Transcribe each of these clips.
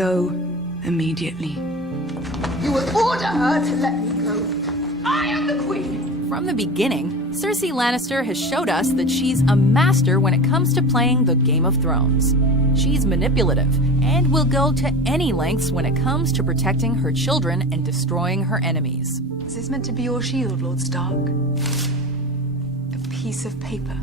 go immediately. You will order her to let me go. I am the queen! From the beginning, Cersei Lannister has showed us that she's a master when it comes to playing the Game of Thrones. She's manipulative and will go to any lengths when it comes to protecting her children and destroying her enemies. Is this meant to be your shield, Lord Stark? A piece of paper.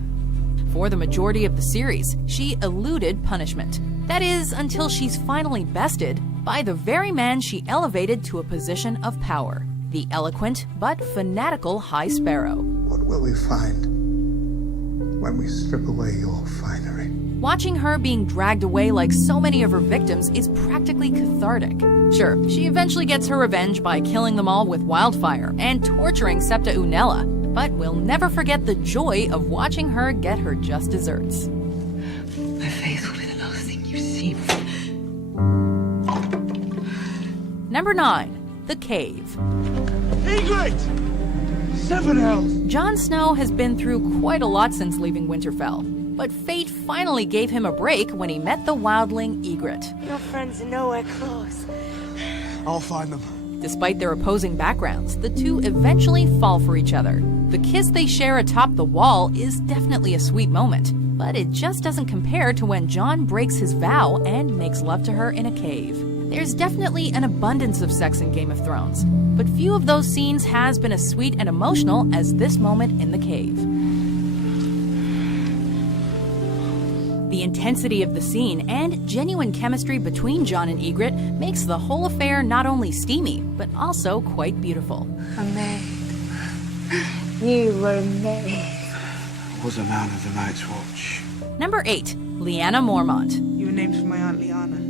For the majority of the series, she eluded punishment. That is, until she's finally bested by the very man she elevated to a position of power, the eloquent but fanatical High Sparrow. What will we find when we strip away your finery? Watching her being dragged away like so many of her victims is practically cathartic. Sure, she eventually gets her revenge by killing them all with wildfire and torturing Septa Unella, but we'll never forget the joy of watching her get her just desserts. My faith will be the last thing you see. Number 9. The Cave. Egret! Seven hells! Jon Snow has been through quite a lot since leaving Winterfell, but fate finally gave him a break when he met the wildling Egret. Your friends are nowhere close. I'll find them. Despite their opposing backgrounds, the two eventually fall for each other. The kiss they share atop the wall is definitely a sweet moment, but it just doesn't compare to when Jon breaks his vow and makes love to her in a cave. There's definitely an abundance of sex in Game of Thrones, but few of those scenes has been as sweet and emotional as this moment in the cave. The intensity of the scene and genuine chemistry between Jon and Egret makes the whole affair not only steamy, but also quite beautiful. A maid. You were a maid. I was a man of the Night's Watch. Number 8. Lyanna Mormont. You were named for my Aunt Lyanna.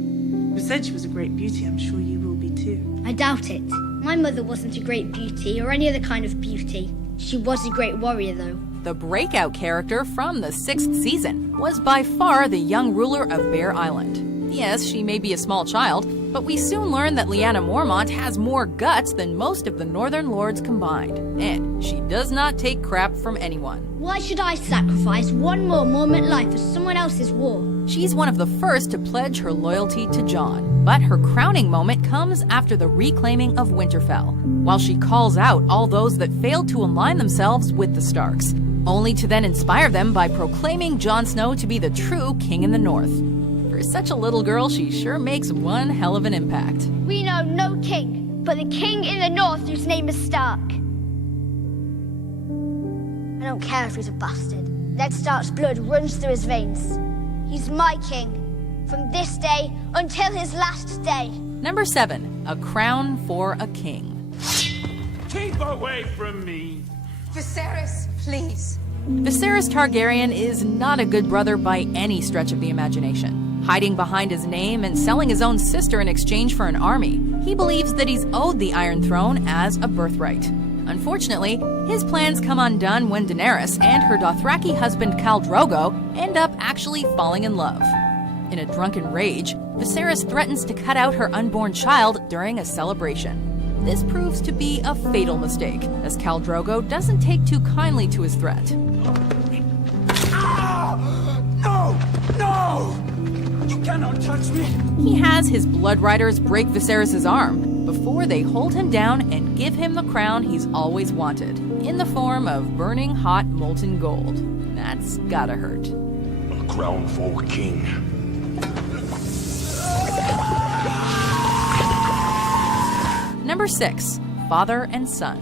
You said she was a great beauty. I'm sure you will be too. I doubt it. My mother wasn't a great beauty or any other kind of beauty. She was a great warrior, though. The breakout character from the 6th season was by far the young ruler of Bear Island. Yes, she may be a small child, but we soon learn that Lyanna Mormont has more guts than most of the Northern Lords combined, and she does not take crap from anyone. Why should I sacrifice one more moment life for someone else's war? She's one of the first to pledge her loyalty to Jon, but her crowning moment comes after the reclaiming of Winterfell, while she calls out all those that failed to align themselves with the Starks, only to then inspire them by proclaiming Jon Snow to be the true king in the North. For such a little girl, she sure makes one hell of an impact. We know no king, but the king in the north whose name is Stark. I don't care if he's a bastard. Ned Stark's blood runs through his veins. He's my king, from this day until his last day. Number 7. A crown for a king. Keep away from me! Viserys, please. Viserys Targaryen is not a good brother by any stretch of the imagination. Hiding behind his name and selling his own sister in exchange for an army, he believes that he's owed the Iron Throne as a birthright. Unfortunately, his plans come undone when Daenerys and her Dothraki husband Khal Drogo end up actually falling in love. In a drunken rage, Viserys threatens to cut out her unborn child during a celebration. This proves to be a fatal mistake, as Khal Drogo doesn't take too kindly to his threat. No! No! You cannot touch me! He has his Blood Riders break Viserys' arm before they hold him down and give him the crown he's always wanted, in the form of burning hot molten gold. That's gotta hurt. A crown for a king. Number 6. Father and Son.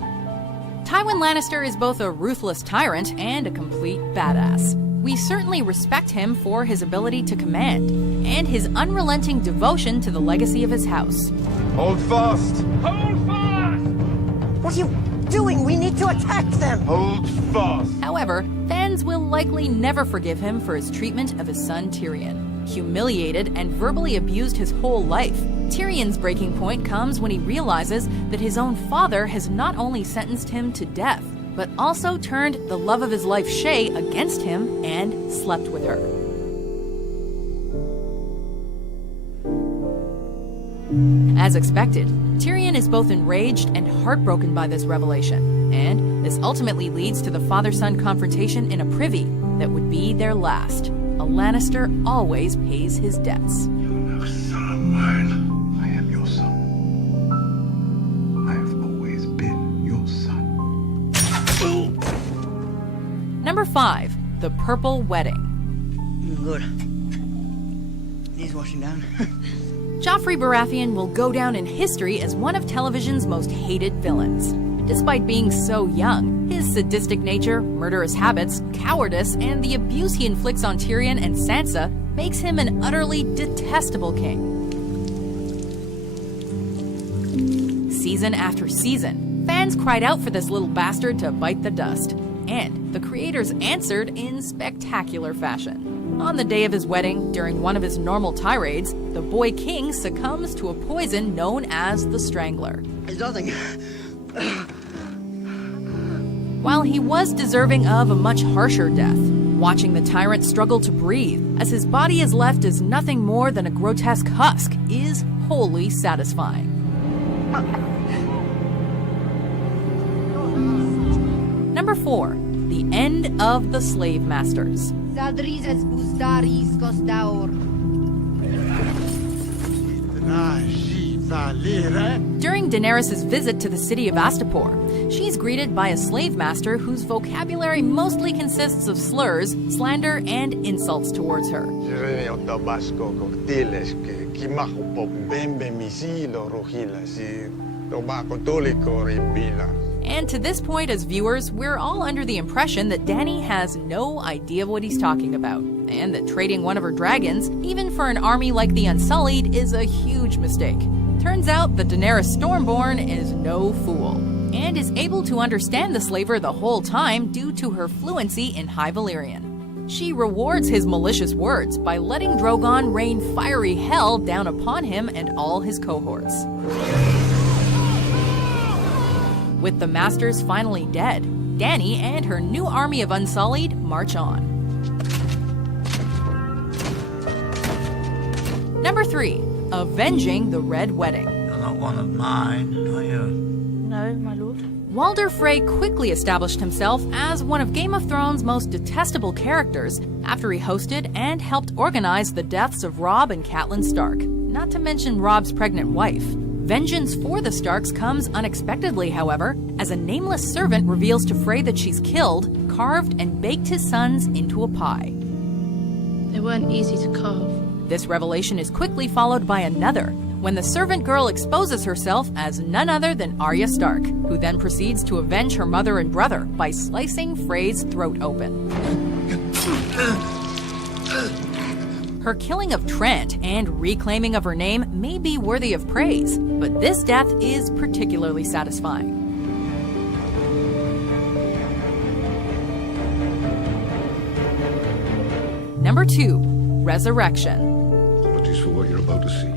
Tywin Lannister is both a ruthless tyrant and a complete badass. We certainly respect him for his ability to command, and his unrelenting devotion to the legacy of his house. Hold fast! Hold fast! What are you doing? We need to attack them! Hold fast! However, fans will likely never forgive him for his treatment of his son Tyrion. Humiliated and verbally abused his whole life, Tyrion's breaking point comes when he realizes that his own father has not only sentenced him to death, but also turned the love of his life, Shae, against him and slept with her. As expected, Tyrion is both enraged and heartbroken by this revelation, and this ultimately leads to the father-son confrontation in a privy that would be their last. A Lannister always pays his debts. You son of mine. 5. The Purple Wedding. Good. Needs washing down. Joffrey Baratheon will go down in history as one of television's most hated villains. Despite being so young, his sadistic nature, murderous habits, cowardice, and the abuse he inflicts on Tyrion and Sansa makes him an utterly detestable king. Season after season, fans cried out for this little bastard to bite the dust, and the creators answered in spectacular fashion. On the day of his wedding, during one of his normal tirades, the boy king succumbs to a poison known as the Strangler. It's nothing. While he was deserving of a much harsher death, watching the tyrant struggle to breathe as his body is left as nothing more than a grotesque husk is wholly satisfying. Number 4. The End of the Slave Masters. During Daenerys' visit to the city of Astapor, she's greeted by a slave master whose vocabulary mostly consists of slurs, slander, and insults towards her. And to this point, as viewers, we're all under the impression that Dany has no idea what he's talking about, and that trading one of her dragons, even for an army like the Unsullied, is a huge mistake. Turns out that Daenerys Stormborn is no fool, and is able to understand the slaver the whole time due to her fluency in High Valyrian. She rewards his malicious words by letting Drogon rain fiery hell down upon him and all his cohorts. With the Masters finally dead, Dany and her new army of Unsullied march on. Number 3. Avenging the Red Wedding. You're not one of mine, are you? No, my lord. Walder Frey quickly established himself as one of Game of Thrones' most detestable characters after he hosted and helped organize the deaths of Robb and Catelyn Stark, not to mention Robb's pregnant wife. Vengeance for the Starks comes unexpectedly, however, as a nameless servant reveals to Frey that she's killed, carved, and baked his sons into a pie. They weren't easy to carve. This revelation is quickly followed by another, when the servant girl exposes herself as none other than Arya Stark, who then proceeds to avenge her mother and brother by slicing Frey's throat open. Her killing of Trent and reclaiming of her name may be worthy of praise, but this death is particularly satisfying. Number 2. Resurrection. Apologies for what you're about to see.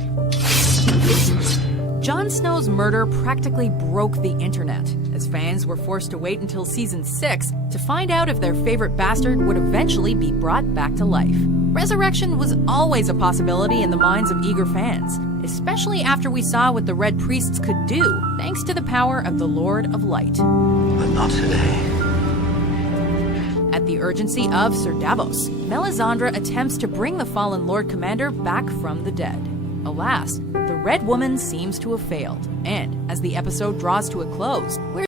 Jon Snow's murder practically broke the internet, as fans were forced to wait until season 6 to find out if their favorite bastard would eventually be brought back to life. Resurrection was always a possibility in the minds of eager fans, especially after we saw what the Red Priests could do thanks to the power of the Lord of Light. But not today. At the urgency of Sir Davos, Melisandre attempts to bring the fallen Lord Commander back from the dead. Alas, the Red Woman seems to have failed, and as the episode draws to a close, we're